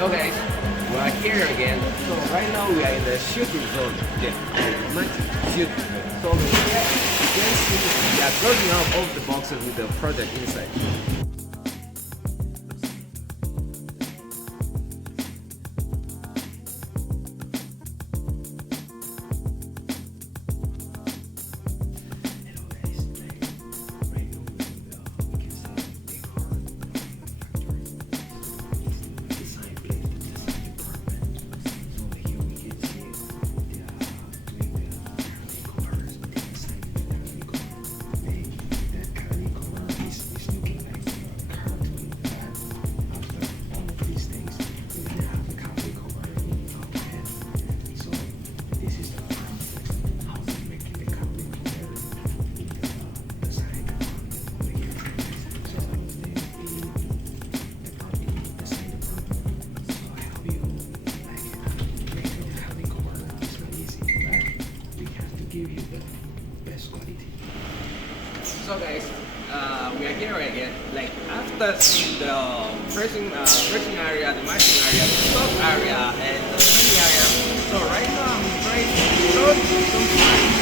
So guys, we are here again. So right now we are in the shooting zone. Okay, shoot. So here you can see we are closing out all the boxes with the product inside. So guys, we are here again. Like after the pressing area, the mashing area, the stock area, and the cleaning area. So right now I'm trying to show you some parts.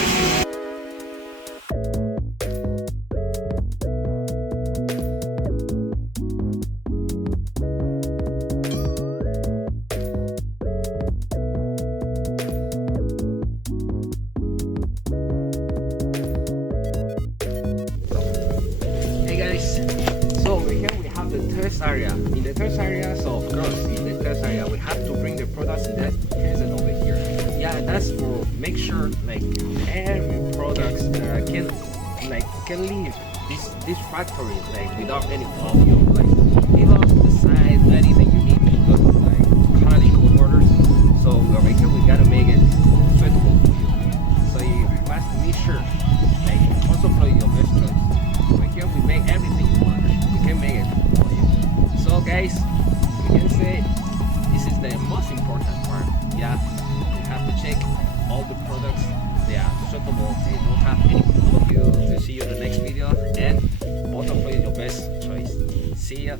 Test area. In the test area, so of course in the test area we have to bring the products that present over here. Yeah, that's for make sure like every products can leave this factory like without any problem. Like even the size, anything you need to go like quality orders. So over here we gotta make it suitable for you. So you must make sure like also for your best choice. Over here we make everything you want. We can make it. So guys, we can say this is the most important part. Yeah, you have to check all the products. They are suitable. They don't have any problem. To see you in the next video, and bottom play is your best choice. See ya.